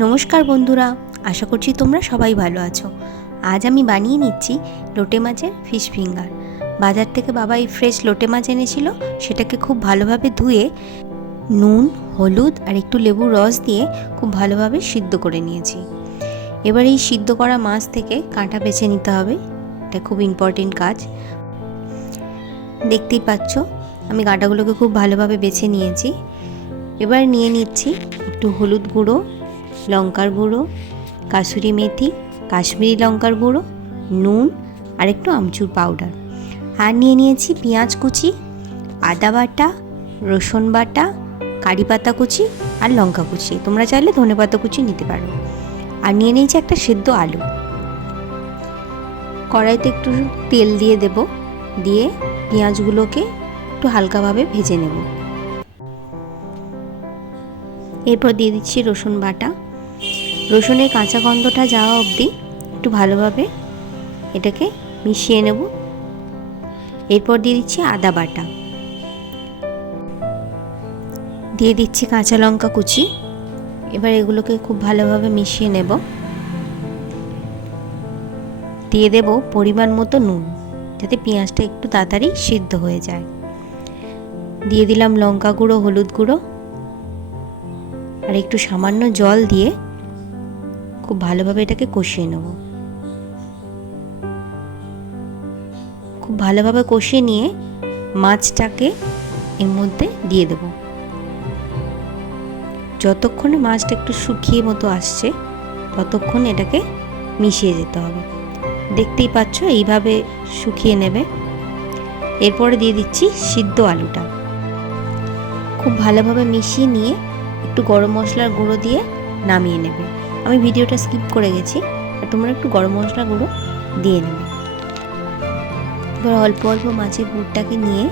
নমস্কার বন্ধুরা, আশা করছি তোমরা সবাই ভালো আছো। আজ আমি বানিয়ে নিচ্ছি লোটে মাছের ফিশ ফিঙ্গার। বাজার থেকে বাবা এই ফ্রেশ লোটে মাছ এনেছিল, সেটাকে খুব ভালোভাবে ধুয়ে নুন, হলুদ আর একটু লেবুর রস দিয়ে খুব ভালোভাবে সিদ্ধ করে নিয়েছি। এবার এই সিদ্ধ করা মাছ থেকে কাঁটা বেছে নিতে হবে, এটা খুব ইম্পর্টেন্ট কাজ। দেখতেই পাচ্ছ, আমি কাঁটাগুলোকে খুব ভালোভাবে বেছে নিয়েছি। এবার নিয়ে নিচ্ছি একটু হলুদ গুঁড়ো লঙ্কার গুঁড়ো, কাসুরি মেথি, কাশ্মীরি লঙ্কার গুঁড়ো, নুন আর একটু আমচুর পাউডার আর নিয়ে নিয়েছি পেঁয়াজ কুচি, আদা বাটা, রসুন বাটা, কারি পাতা কুচি আর লঙ্কা কুচি। তোমরা চাইলে ধনে পাতা কুচি নিতে পারো। আর নিয়ে নিয়েছি একটা সেদ্ধ আলু। কড়াইতে একটু তেল দিয়ে দেব। দিয়ে পেঁয়াজগুলোকে একটু হালকাভাবে ভেজে নেব। এরপর দিয়ে দিচ্ছি রসুন বাটা। রসুনের কাঁচা গন্ধটা যাওয়া অবধি একটু ভালোভাবে এটাকে মিশিয়ে নেব। এরপর দিয়ে দিচ্ছি আদা বাটা। দিয়ে দিচ্ছি কাঁচা লঙ্কা কুচি। এবার এগুলোকে খুব ভালোভাবে মিশিয়ে নেব। দিয়ে দেব পরিমাণ মতো নুন, যাতে পেঁয়াজটা একটু তাড়াতাড়ি সিদ্ধ হয়ে যায়। দিয়ে দিলাম লঙ্কা গুঁড়ো, হলুদ গুঁড়ো। আর একটু সামান্য জল দিয়ে খুব ভালোভাবে এটাকে কষিয়ে নেব। খুব ভালোভাবে কষিয়ে নিয়ে মাছটাকে এর মধ্যে দিয়ে দেব। যতক্ষণে মাছটা একটু শুকিয়ে মতো আসছে, ততক্ষণ এটাকে মিশিয়ে যেতে হবে। দেখতেই পাচ্ছ, এইভাবে শুকিয়ে নেবে। এরপরে দিয়ে দিচ্ছি সিদ্ধ আলুটা। খুব ভালোভাবে মিশিয়ে নিয়ে একটু গরম মশলার গুঁড়ো দিয়ে নামিয়ে নেবে। আমি ভিডিওটা স্কিপ করে গেছি, আর তোমরা একটু গরম মশলা গুঁড়ো দিয়ে নেবে এবার অল্প অল্প মাছের পুরটাকে নিয়ে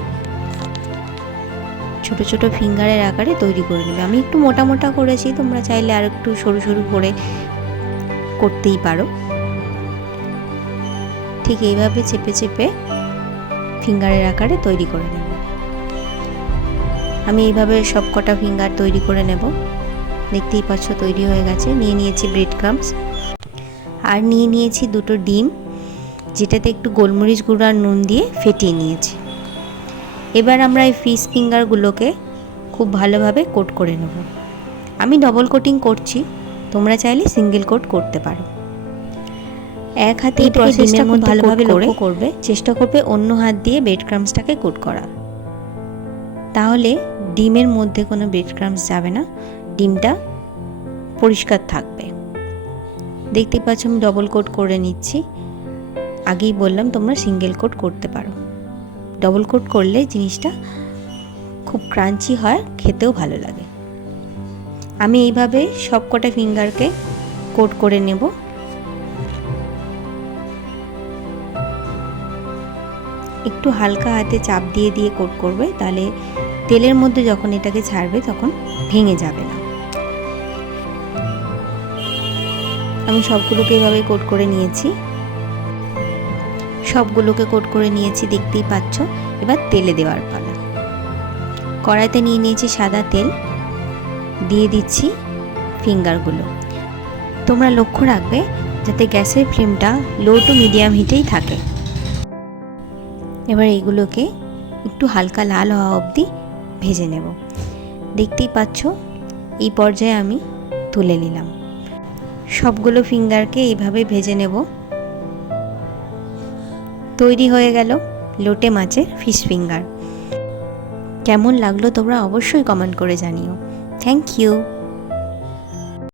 ছোট ছোট ফিঙ্গারের আকারে তৈরি করে নেবে। আমি একটু মোটা মোটা করেছি, তোমরা চাইলে আর একটু সরু সরু করে করতেই পারো। ঠিক এইভাবে চেপে চেপে ফিঙ্গারের আকারে তৈরি করে নেবে। আমি এইভাবে সব কটা ফিঙ্গার তৈরি করে নেব। দেখতেই পাচ্ছ তৈরি হয়ে গেছে। নিয়ে নিয়েছি ব্রেড ক্রামস আর নিয়ে নিয়েছি দুটো ডিম যেটাতে একটু গোলমরিচ গুঁড়ো আর নুন দিয়ে ফেটিয়ে নিয়েছি। এবার আমরা এই ফিশ ফিঙ্গারগুলোকে খুব ভালোভাবে কোট করে নেব। আমি ডবল কোটিং করছি তোমরা চাইলে সিঙ্গেল কোট করতে পারো। এক হাতে এই প্রসেসটা খুব ভালোভাবে লক্ষ্য করবে। চেষ্টা করবে অন্য হাত দিয়ে ব্রেড ক্রামসটাকে কোট করা তাহলে ডিমের মধ্যে কোনো ব্রেড ক্রামস যাবে না। ডিমটা পরিষ্কার থাকবে। দেখতে পাচ্ছ আমি ডবল কোট করে নিচ্ছি। আগেই বললাম তোমরা সিঙ্গেল কোট করতে পারো। ডবল কোট করলে জিনিসটা খুব ক্রাঞ্চি হয়, খেতেও ভালো লাগে। আমি এইভাবে সব কটা ফিঙ্গারকে কোট করে নেব। একটু হালকা হাতে চাপ দিয়ে দিয়ে কোট করবে, তাহলে তেলের মধ্যে যখন এটাকে ছাড়বে তখন ভেঙে যাবে না। আমি সবগুলোকে এভাবে কোট করে নিয়েছি। সবগুলোকে কোট করে নিয়েছি, দেখতেই পাচ্ছ। এবার তেলে দেওয়ার পালা। কড়াইতে নিয়ে নিয়েছি সাদা তেল। দিয়ে দিচ্ছি ফিঙ্গারগুলো। তোমরা লক্ষ্য রাখবে, যাতে গ্যাসের ফ্লেমটা লো টু মিডিয়াম হিটেই থাকে। এবার এগুলোকে একটু হালকা লাল হওয়া অবধি ভেজে নেব। দেখতেই পাচ্ছ, এই পর্যায়ে আমি তুলে নিলাম। সবগুলো ফিঙ্গারকে এইভাবে ভেজে নেব। তৈরি হয়ে গেল লোটে মাছের ফিশ ফিঙ্গার। কেমন লাগল তোমরা অবশ্যই কমেন্ট করে জানিও। Thank you.